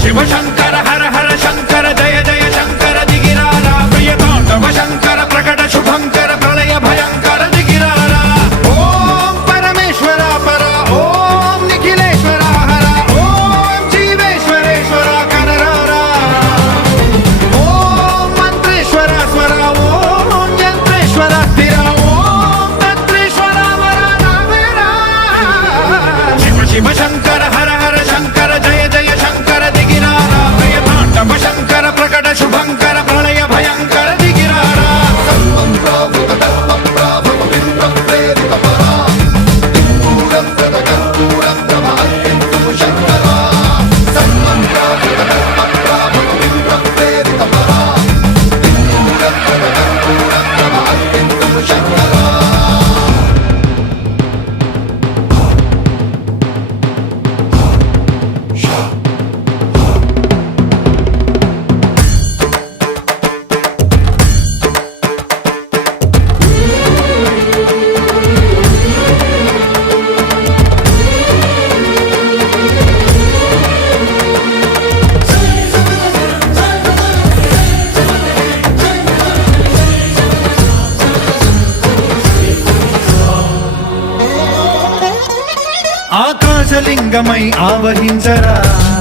శివ శంకర హర హర శంకర జయ జయ శంకర దిగిరారా ప్రియతాండవ శంకర ప్రకట శుభంకర ప్రళయ భయంకర దిగిరారా ఓం పరమేశ్వర పర ఓం నిఖిలేశ్వర హర ఓం జీవేశ్వరేశ్వర కనరారా ఓం మంత్రేశ్వర స్వర ఓం యంత్రేశ్వర స్థిర ఓం తంత్రేశ్వర వర నావేరా శివ శివ శంకర హర హర శంకర జయ జయ శంకర దిగిరారా ప్రియతాండవ శంకర ప్రకట శుభంకర ప్రళయ భయంకర దిగిరారా ఆకాశలింగమై ఆవహించరా